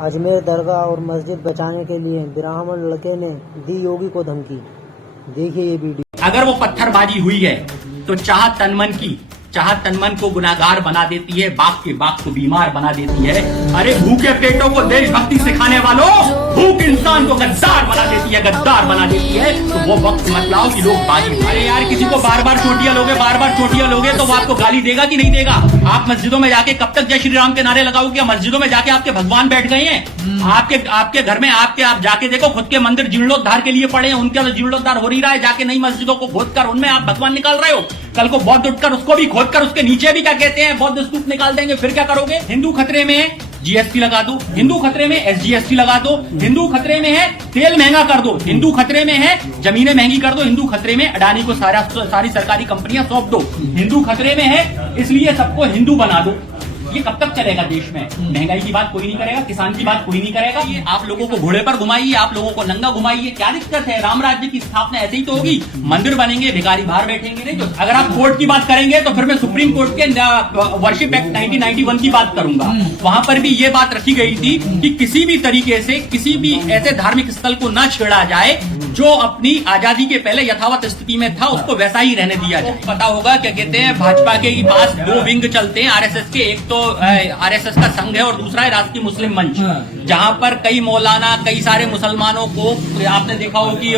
अजमेर दरगाह और मस्जिद बचाने के लिए ब्राह्मण लड़के ने दी योगी को धमकी। देखिए ये वीडियो। अगर वो पत्थरबाजी हुई है तो चाह तनमन को गुनाहगार बना देती है, बाप के बाप को बीमार बना देती है। अरे भूखे पेटों को देशभक्ति सिखाने वालों, भूख इंसान को गद्दार बना देती है, गद्दार बना देती है। तो वो वक्त मत लाओ कि लोग बाजी। अरे यार, किसी को बार बार चोटियां लोगे तो वो आपको गाली देगा कि नहीं देगा? आप मस्जिदों में जाके कब तक जय श्री राम के नारे लगाओगे? क्या मस्जिदों में जाके आपके भगवान बैठ गए हैं? आपके घर में आप जाके देखो, खुद के मंदिर जीर्णोद्धार के लिए पड़े हैं, उनका जीर्णोद्धार हो नहीं रहा है। जाके नई मस्जिदों को खोद कर उनमें आप भगवान निकाल रहे हो। कल को बौद्ध उठकर उसको भी खोद कर उसके नीचे भी क्या कहते हैं, बौद्ध स्तूप निकाल देंगे। फिर क्या करोगे? हिंदू खतरे में है, जीएसटी लगा दो। हिंदू खतरे में एसजीएसटी लगा दो। हिंदू खतरे में है, तेल महंगा कर दो। हिंदू खतरे में है, जमीनें महंगी कर दो। हिंदू खतरे में, अडानी को सारी सरकारी कंपनियां सौंप दो। हिंदू खतरे में है, इसलिए सबको हिंदू बना दो। ये कब तक चलेगा देश में? महंगाई की बात कोई नहीं करेगा, किसान की बात कोई नहीं करेगा। ये आप लोगों को घोड़े पर घुमाइए, आप लोगों को नंगा घुमाइए, क्या दिक्कत है? राम राज्य की स्थापना ऐसे ही तो होगी। मंदिर बनेंगे, भिखारी बाहर बैठेंगे। नहीं तो अगर आप कोर्ट की बात करेंगे तो फिर मैं सुप्रीम कोर्ट के वर्शिप एक्ट 1991 की बात करूंगा। वहां पर भी ये बात रखी गई थी कि किसी भी तरीके से किसी भी ऐसे धार्मिक स्थल को न छेड़ा जाए जो अपनी आजादी के पहले यथावत स्थिति में था, उसको वैसा ही रहने दिया जाए। पता होगा क्या कहते हैं, भाजपा के पास दो विंग चलते हैं आरएसएस के। एक तो आरएसएस का संघ है और दूसरा है राष्ट्रीय मुस्लिम मंच, जहां पर कई मौलाना, कई सारे मुसलमानों को आपने देखा हो कि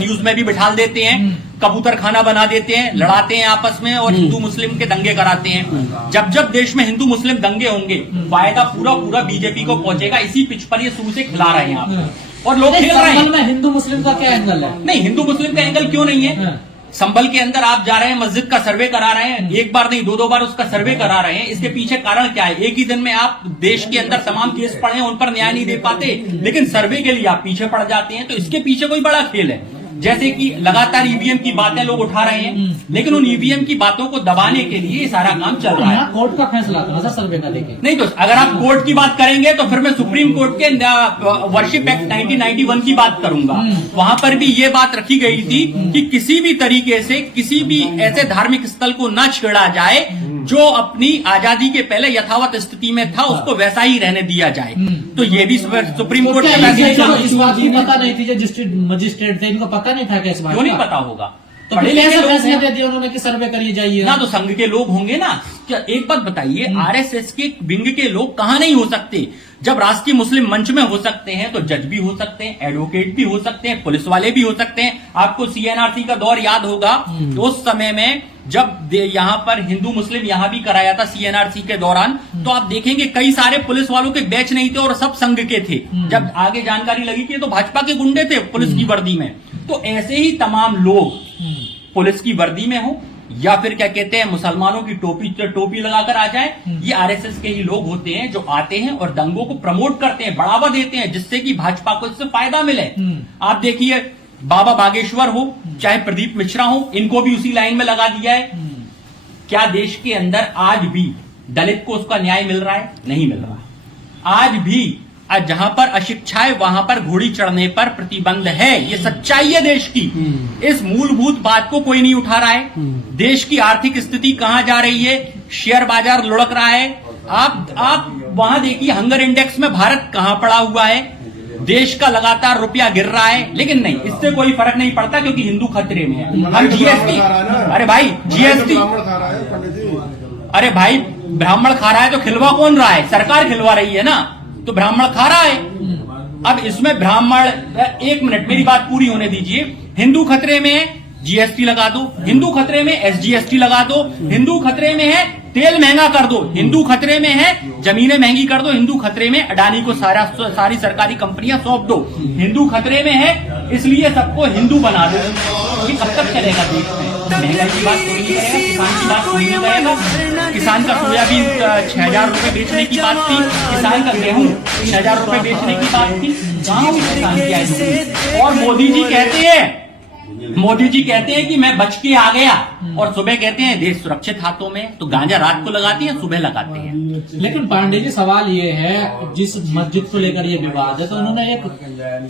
न्यूज में भी बिठा देते हैं, कबूतर खाना बना देते हैं, लड़ाते हैं आपस में और हिंदू मुस्लिम के दंगे कराते हैं। जब देश में हिंदू मुस्लिम दंगे होंगे, फायदा पूरा बीजेपी को पहुंचेगा। इसी पिच पर ये शुरू से खिला रहे हैं आप, और लोग खेल रहे हैं। हिंदू मुस्लिम का क्या एंगल है? नहीं, हिंदू मुस्लिम का एंगल क्यों नहीं है? संभल के अंदर आप जा रहे हैं, मस्जिद का सर्वे करा रहे हैं, एक बार नहीं दो बार उसका सर्वे करा रहे हैं। इसके पीछे कारण क्या है? एक ही दिन में आप देश के अंदर तमाम केस पड़े हैं, उन पर न्याय नहीं दे पाते, लेकिन सर्वे के लिए आप पीछे पड़ जाते हैं। तो इसके पीछे कोई बड़ा खेल है। जैसे कि लगातार ईवीएम की बातें लोग उठा रहे हैं, लेकिन उन ईवीएम की बातों को दबाने के लिए ये सारा काम चल रहा है। कोर्ट का फैसला था सर सर्वे का लेके। नहीं तो अगर आप कोर्ट की बात करेंगे तो फिर मैं सुप्रीम कोर्ट के वर्शिप एक्ट 1991 की बात करूंगा। वहां पर भी ये बात रखी गई थी कि किसी भी तरीके से किसी भी ऐसे धार्मिक स्थल को न छेड़ा जाए जो अपनी आजादी के पहले यथावत स्थिति में था, उसको वैसा ही रहने दिया जाए। तो ये भी सुप्रीम कोर्ट के इस बात की पता नहीं थी जो मजिस्ट्रेट थे, इनको पता नहीं था कि इस बात क्यों नहीं पता होगा? तो कैसे फैसला दे दिया उन्होंने कि सर्वे करिए जाइए ना? तो संघ के लोग होंगे ना। क्या एक बात बताइए, आरएसएस के विंग के लोग कहां नहीं हो सकते? जब राष्ट्रीय मुस्लिम मंच में हो सकते हैं तो जज भी हो सकते हैं, एडवोकेट भी हो सकते हैं, पुलिस वाले भी हो सकते हैं। आपको सीएनआरसी का दौर याद होगा, तो उस समय में जब यहाँ पर हिंदू मुस्लिम यहाँ भी कराया था सीएनआरसी के दौरान, तो आप देखेंगे कई सारे पुलिस वालों के बैच नहीं थे और सब संघ के थे। जब आगे जानकारी लगी कि तो भाजपा के गुंडे थे पुलिस की वर्दी में। तो ऐसे ही तमाम लोग पुलिस की वर्दी में हो या फिर क्या कहते हैं मुसलमानों की टोपी लगाकर आ जाए, ये आरएसएस के ही लोग होते हैं जो आते हैं और दंगों को प्रमोट करते हैं, बढ़ावा देते हैं, जिससे कि भाजपा को इससे फायदा मिले। आप देखिए, बाबा बागेश्वर हो चाहे प्रदीप मिश्रा हो, इनको भी उसी लाइन में लगा दिया है। क्या देश के अंदर आज भी दलित को उसका न्याय मिल रहा है? नहीं मिल रहा। आज भी जहां पर अशिक्षा है वहां पर घोड़ी चढ़ने पर प्रतिबंध है। ये सच्चाई है देश की। इस मूलभूत बात को कोई नहीं उठा रहा है। देश की आर्थिक स्थिति कहां जा रही है? शेयर बाजार लुढ़क रहा है। आप वहां देखिए, हंगर इंडेक्स में भारत कहां पड़ा हुआ है। देश का लगातार रुपया गिर रहा है, लेकिन नहीं, इससे कोई फर्क नहीं पड़ता क्योंकि हिंदू खतरे में है। हम जीएसटी, अरे भाई जीएसटी, अरे भाई ब्राह्मण खा रहा है तो खिलवा कौन रहा है? सरकार खिलवा रही है ना, तो ब्राह्मण खा रहा है। अब इसमें ब्राह्मण, एक मिनट मेरी बात पूरी होने दीजिए। हिंदू खतरे में है, जीएसटी लगा दो। हिंदू खतरे में एसजीएसटी लगा दो। हिंदू खतरे में है, तेल महंगा कर दो। हिंदू खतरे में है, जमीनें महंगी कर दो। हिंदू खतरे में, अडानी को सारी सरकारी कंपनियां सौंप दो। हिंदू खतरे में है, इसलिए सबको हिंदू बना दो। ये कब तक चलेगा देश में? महंगाई की बात कोई नहीं करेगा, किसान की बात कोई नहीं करेगा। किसान का सोयाबीन 6,000 रुपए बेचने की बात थी, किसान का गेहूं 6,000 रुपए बेचने की बात थी। कहां किसान की आय? और मोदी जी कहते हैं कि मैं बच के आ गया। और सुबह कहते हैं देश सुरक्षित हाथों में। तो गांजा रात को लगाते हैं, सुबह लगाते हैं। लेकिन पांडे जी सवाल ये है, जिस मस्जिद को लेकर ये विवाद है, तो उन्होंने एक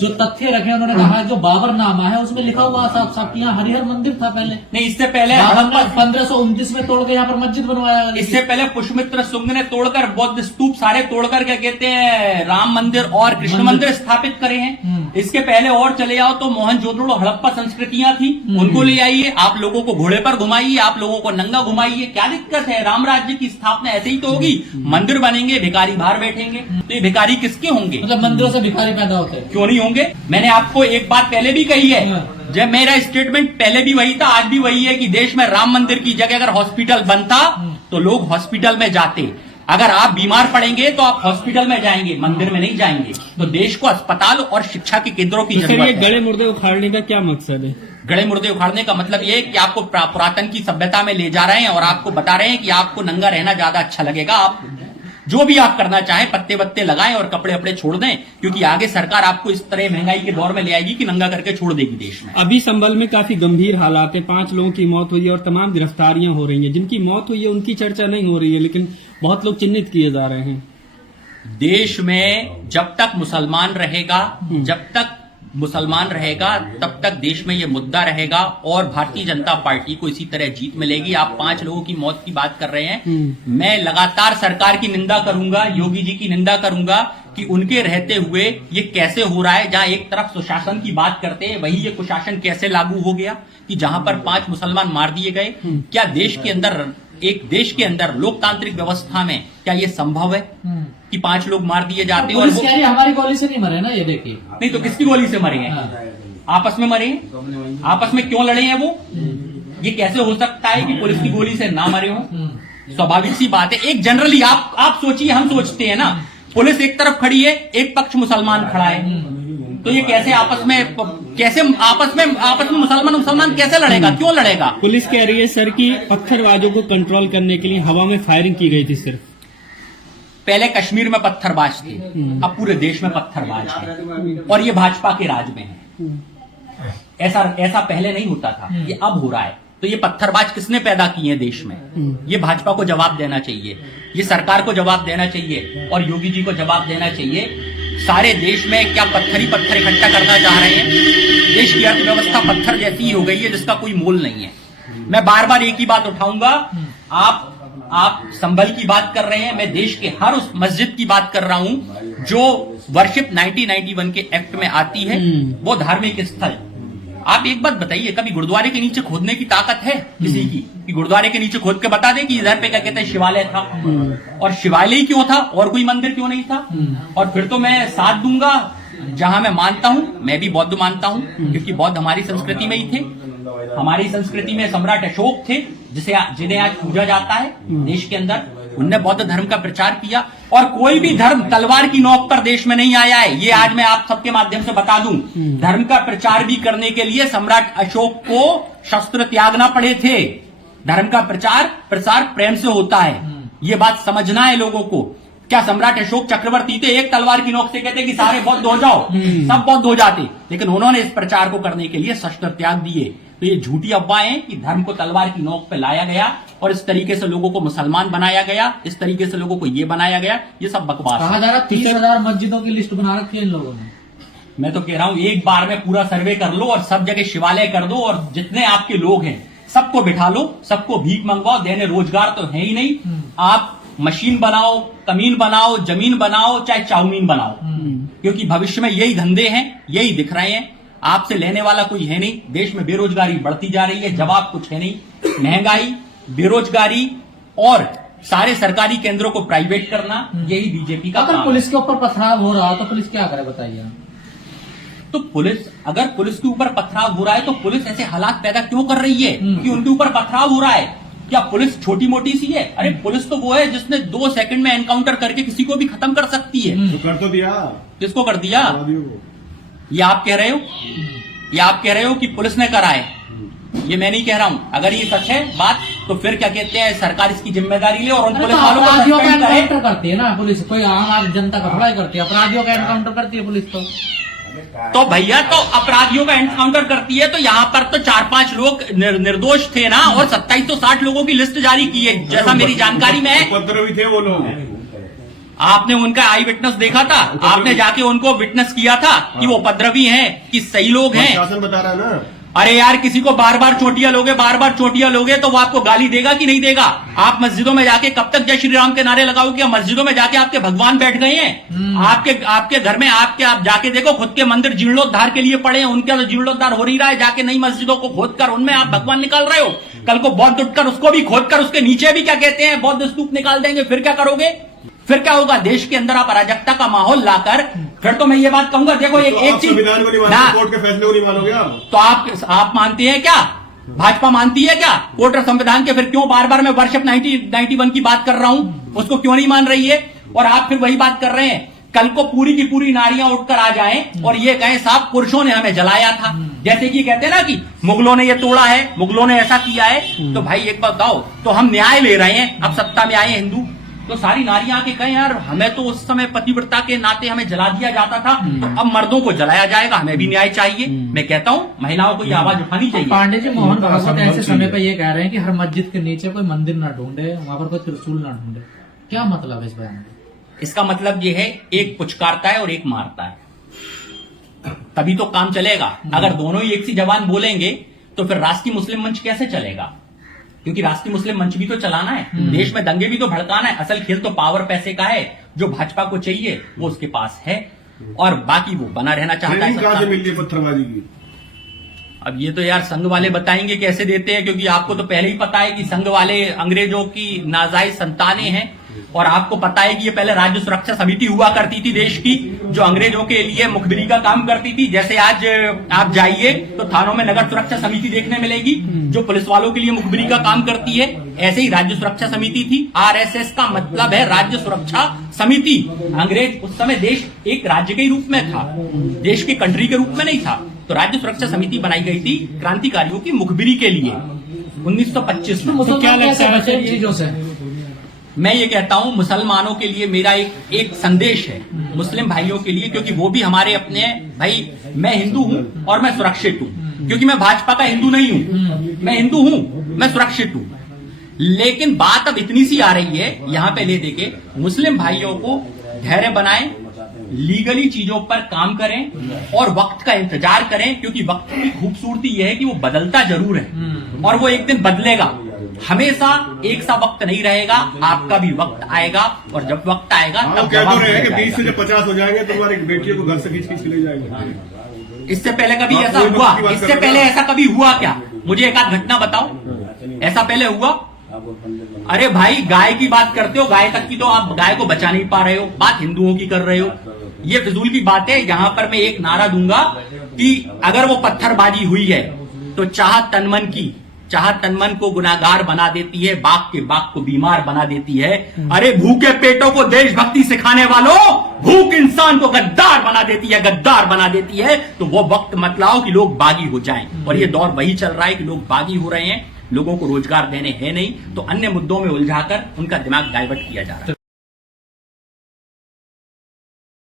जो तथ्य रखे, उन्होंने कहा जो बाबरनामा है उसमें लिखा हुआ साफ साफ कि यहाँ हरिहर मंदिर था पहले। नहीं, इससे पहले 1529 में तोड़ के यहाँ पर मस्जिद बनवाया गया। इससे पहले पुष्यमित्र शुंग ने तोड़कर, बौद्ध स्तूप सारे तोड़कर क्या कहते हैं राम मंदिर और कृष्ण मंदिर स्थापित करे हैं। इसके पहले और चले जाओ तो मोहनजोदड़ो हड़प्पा संस्कृतियां थी, उनको ले आइए, आप लोगों को घोड़े पर घुमाइए, आप लोगों को नंगा घुमाइए, क्या दिक्कत है? राम राज्य की स्थापना ऐसे ही तो होगी, मंदिर बनेंगे, भिखारी बाहर बैठेंगे। तो ये भिखारी किसके होंगे? मतलब मंदिरों से भिखारी पैदा होते हैं। क्यों नहीं होंगे? मैंने आपको एक बात पहले भी कही है, जब मेरा स्टेटमेंट पहले भी वही था, आज भी वही है कि देश में राम मंदिर की जगह अगर हॉस्पिटल बनता तो लोग हॉस्पिटल में जाते। अगर आप बीमार पड़ेंगे तो आप हॉस्पिटल में जाएंगे, मंदिर में नहीं जाएंगे। तो देश को अस्पताल और शिक्षा के केंद्रों की जरूरत है। गड़े मुर्दे उखाड़ने का क्या मकसद है? गड़े मुर्दे उखाड़ने का मतलब ये है कि आपको पुरातन की सभ्यता में ले जा रहे हैं और आपको बता रहे हैं कि आपको नंगा रहना ज्यादा अच्छा लगेगा। आप जो भी आप करना चाहें, पत्ते वत्ते लगाएं और कपड़े अपड़े छोड़ दें, क्योंकि आगे सरकार आपको इस तरह महंगाई के दौर में ले आएगी कि नंगा करके छोड़ देगी देश में। अभी संभल में काफी गंभीर हालात है, 5 लोगों की मौत हुई है और तमाम गिरफ्तारियां हो रही हैं। जिनकी मौत हुई है उनकी चर्चा नहीं हो रही है, लेकिन बहुत लोग चिन्हित किए जा रहे हैं। देश में जब तक मुसलमान रहेगा तब तक देश में ये मुद्दा रहेगा और भारतीय जनता पार्टी को इसी तरह जीत मिलेगी। आप 5 लोगों की मौत की बात कर रहे हैं, मैं लगातार सरकार की निंदा करूंगा, योगी जी की निंदा करूंगा कि उनके रहते हुए ये कैसे हो रहा है। जहां एक तरफ सुशासन की बात करते हैं, वही ये कुशासन कैसे लागू हो गया कि जहां पर 5 मुसलमान मार दिए गए। क्या देश के अंदर लोकतांत्रिक व्यवस्था में क्या ये संभव है कि 5 लोग मार दिए जाते हैं? पुलिस कह रही है हमारी गोली से नहीं मरे ना, ये देखिए। नहीं तो किसकी गोली से मरे हैं? आपस में मरे हैं। आपस में क्यों लड़े हैं वो? ये कैसे हो सकता है कि पुलिस की गोली से ना मरे हो? स्वाभाविक सी बात है। एक जनरली आप सोचिए, हम सोचते हैं ना, पुलिस एक तरफ खड़ी है, एक पक्ष मुसलमान खड़ा है, तो ये कैसे आपस में मुसलमान कैसे लड़ेगा? क्यों लड़ेगा? पुलिस कह रही है सर कि पत्थरबाजों को कंट्रोल करने के लिए हवा में फायरिंग की गई थी सिर्फ। पहले कश्मीर में पत्थरबाज थे, अब पूरे देश में पत्थरबाज है और ये भाजपा के राज में है। ऐसा पहले नहीं होता था, ये अब हो रहा है। तो ये पत्थरबाज किसने पैदा किए हैं देश में? ये भाजपा को जवाब देना चाहिए, ये सरकार को जवाब देना चाहिए और योगी जी को जवाब देना चाहिए। सारे देश में क्या पत्थर ही पत्थर इकट्ठा करना चाह रहे हैं? देश की अर्थव्यवस्था पत्थर जैसी ही हो गई है जिसका कोई मोल नहीं है। मैं बार बार एक ही बात उठाऊंगा, आप संभल की बात कर रहे हैं, मैं देश के हर उस मस्जिद की बात कर रहा हूं जो वर्शिप 1991 के एक्ट में आती है, वो धार्मिक स्थल। आप एक बात बताइए, कभी गुरुद्वारे के नीचे खोदने की ताकत है किसी की कि गुरुद्वारे के नीचे खोद के बता दे कि इधर पे क्या कहते हैं शिवालय था? और शिवालय क्यों था और कोई मंदिर क्यों नहीं था? और फिर तो मैं साथ दूंगा जहां मैं मानता हूं, मैं भी बौद्ध मानता हूं, क्योंकि बौद्ध हमारी संस्कृति में ही थे। हमारी संस्कृति में सम्राट अशोक थे जिन्हें आज पूजा जाता है देश के अंदर। उनने बौद्ध धर्म का प्रचार किया और कोई भी धर्म तलवार की नोक पर देश में नहीं आया है। ये आज मैं आप सबके माध्यम से बता दूं, धर्म का प्रचार भी करने के लिए सम्राट अशोक को शस्त्र त्यागना पड़े थे। धर्म का प्रसार प्रेम से होता है, ये बात समझना है लोगों को। क्या सम्राट अशोक चक्रवर्ती थे, एक तलवार की नोक से कहते कि सारे बौद्ध हो जाओ, सब बौद्ध हो जाते, लेकिन उन्होंने इस प्रचार को करने के लिए शस्त्र त्याग दिए। तो ये झूठी अफवाहें कि धर्म को तलवार की नोक पे लाया गया और इस तरीके से लोगों को मुसलमान बनाया गया, इस तरीके से लोगों को ये बनाया गया, ये सब बकवास है। कहा जा रहा 30,000 मस्जिदों की लिस्ट बना रखी है इन लोगों ने। मैं तो कह रहा हूं एक बार में पूरा सर्वे कर लो और सब जगह शिवालय कर दो और जितने आपके लोग हैं सबको बिठा लो, सबको भीख मंगवाओ, देने रोजगार तो है ही नहीं। आप मशीन बनाओ, कमीन बनाओ, जमीन बनाओ, चाहे चाउमीन बनाओ, क्योंकि भविष्य में यही धंधे हैं, यही दिख रहे हैं। आपसे लेने वाला कोई है नहीं। देश में बेरोजगारी बढ़ती जा रही है, जवाब कुछ है नहीं। महंगाई, बेरोजगारी और सारे सरकारी केंद्रों को प्राइवेट करना, यही बीजेपी का काम है। अगर पुलिस के ऊपर पथराव हो रहा हो तो पुलिस क्या करे बताइए? तो अगर पुलिस के ऊपर पथराव हो रहा है तो पुलिस ऐसे हालात पैदा क्यों कर रही है कि उनके ऊपर पथराव हो रहा है? क्या पुलिस छोटी मोटी सी है? अरे पुलिस तो वो है जिसने 2 सेकंड में एनकाउंटर करके किसी को भी खत्म कर सकती है। कर तो दिया। किसको कर दिया? ये आप कह रहे हो? ये आप कह रहे हो कि पुलिस ने करा है? ये मैं नहीं कह रहा हूं। अगर ये सच है बात तो फिर क्या कहते हैं, सरकार इसकी जिम्मेदारी ले और उन पुलिस वालों को अपराधियों का सस्पेंड करे। एनकाउंटर करती है ना पुलिस, कोई आम जनता का थोड़ा ही करती है, अपराधियों का एनकाउंटर करती है पुलिस। तो तो भैया तो अपराधियों का एनकाउंटर करती है, तो यहाँ पर तो 4-5 लोग निर्दोष थे ना, और 2760 लोगों की लिस्ट जारी की है जैसा मेरी जानकारी में है। उपद्रवी थे वो लोग। आपने उनका आई विटनेस देखा था? आपने जाके उनको विटनेस किया था कि वो उपद्रवी हैं कि सही लोग हैं? शासन बता रहा है ना। अरे यार, किसी को बार बार चोटियां लोगे तो वो आपको गाली देगा कि नहीं देगा? आप मस्जिदों में जाके कब तक जय श्री राम के नारे लगाओगे? मस्जिदों में जाके आपके भगवान बैठ गए हैं? आपके घर में आप जाके देखो, खुद के मंदिर जीर्णोद्धार के लिए पड़े हैं, उनका तो जीर्णोद्धार हो नहीं रहा है। जाके नई मस्जिदों को खोदकर उनमें आप भगवान निकाल रहे हो। कल को बौद्ध उठकर उसको भी खोदकर उसके नीचे भी क्या कहते हैं बौद्ध स्तूप निकाल देंगे, फिर क्या करोगे? फिर क्या होगा? देश के अंदर आप अराजकता का माहौल लाकर, फिर तो मैं ये बात कहूंगा, देखो एक चीज, संविधान को नहीं मानोगे, कोर्ट के फैसले को नहीं मानोगे आप? तो आप मानते हैं क्या? भाजपा मानती है क्या कोर्ट और संविधान के? फिर क्यों बार बार मैं वर्षिप 1991 की बात कर रहा हूं, उसको क्यों नहीं मान रही है? और आप फिर वही बात कर रहे हैं। कल को पूरी की पूरी नारियां उठकर आ जाएं और ये कहें साहब पुरुषों ने हमें जलाया था, जैसे कि कहते हैं ना कि मुगलों ने ये तोड़ा है, मुगलों ने ऐसा किया है। तो भाई एक बात बताओ, तो हम न्याय ले रहे हैं, अब सत्ता में आए हिंदू, तो सारी नारियां आके कहें यार हमें तो उस समय पतिव्रता के नाते हमें जला दिया जाता था, तो अब मर्दों को जलाया जाएगा, हमें भी न्याय चाहिए। मैं कहता हूं महिलाओं को ये आवाज उठानी चाहिए। पांडे जी, मोहन भागवत ऐसे समय पे ये कह रहे हैं कि हर मस्जिद के नीचे कोई मंदिर ना ढूंढे, वहां पर कोई त्रिशूल ना ढूंढे। क्या मतलब है इस बयान का? इसका मतलब ये है, एक पुचकारता है और एक मारता है, तभी तो काम चलेगा। अगर दोनों ही एक सी जबान बोलेंगे तो फिर राष्ट्रीय मुस्लिम मंच कैसे चलेगा? क्योंकि राष्ट्रीय मुस्लिम मंच भी तो चलाना है, देश में दंगे भी तो भड़काना है। असल खेल तो पावर पैसे का है, जो भाजपा को चाहिए वो उसके पास है, और बाकी वो बना रहना चाहता है। कहां से मिल रही है पत्थरबाजी की? अब ये तो यार संघ वाले बताएंगे कैसे देते हैं, क्योंकि आपको तो पहले ही पता है कि संघ वाले अंग्रेजों की नाजायज संतानें हैं, और आपको पता है कि ये पहले राज्य सुरक्षा समिति हुआ करती थी देश की, जो अंग्रेजों के लिए मुखबिरी का काम करती थी। जैसे आज आप जाइए तो थानों में नगर सुरक्षा समिति देखने मिलेगी, जो पुलिस वालों के लिए मुखबिरी का काम करती है। ऐसे ही राज्य सुरक्षा समिति थी। आरएसएस का मतलब है राज्य सुरक्षा समिति। अंग्रेज उस समय देश एक राज्य के रूप में था, देश के कंट्री के रूप में नहीं था। तो राज्य सुरक्षा समिति बनाई गई थी क्रांतिकारियों की मुखबिरी के लिए 1925 में। तो क्या लगता है इन चीजों से? मैं ये कहता हूं मुसलमानों के लिए मेरा एक संदेश है, मुस्लिम भाइयों के लिए, क्योंकि वो भी हमारे अपने हैं। भाई मैं हिंदू हूं और मैं सुरक्षित हूं, क्योंकि मैं भाजपा का हिंदू नहीं हूं, मैं हिंदू हूं, मैं सुरक्षित हूं। लेकिन बात अब इतनी सी आ रही है यहां पे ले देके, मुस्लिम भाइयों को धैर्य बनाएं, लीगली चीजों पर काम करें और वक्त का इंतजार करें, क्योंकि वक्त की खूबसूरती यह है कि वो बदलता जरूर है और वो एक दिन बदलेगा। हमेशा एक सा वक्त नहीं रहेगा, आपका भी वक्त आएगा, और जब वक्त आएगा तब कह तो रहे हैं कि 20 से जब 50 हो जाएंगे तो तुम्हारी बेटियों को घर से खींच के ले जाएंगे। इससे पहले कभी ऐसा हुआ? इससे पहले ऐसा कभी हुआ क्या? मुझे एक आध घटना बताओ, ऐसा पहले हुआ? अरे भाई गाय की बात करते हो, गाय तक की तो आप गाय को बचा नहीं पा रहे हो, बात हिंदुओं की कर रहे हो। ये फिजूल की बात है। यहां पर मैं एक नारा दूंगा कि अगर वो पत्थरबाजी हुई है तो चाह तनमन को गुनाहगार बना देती है, बाप के बाप को बीमार बना देती है। अरे भूखे पेटों को देशभक्ति सिखाने वालों, भूख इंसान को गद्दार बना देती है, गद्दार बना देती है। तो वो वक्त मत लाओ कि लोग बागी हो जाएं, और ये दौर वही चल रहा है कि लोग बागी हो रहे हैं, लोगों को रोजगार देने हैं नहीं, तो अन्य मुद्दों में उलझाकर उनका दिमाग डाइवर्ट किया जा रहा है।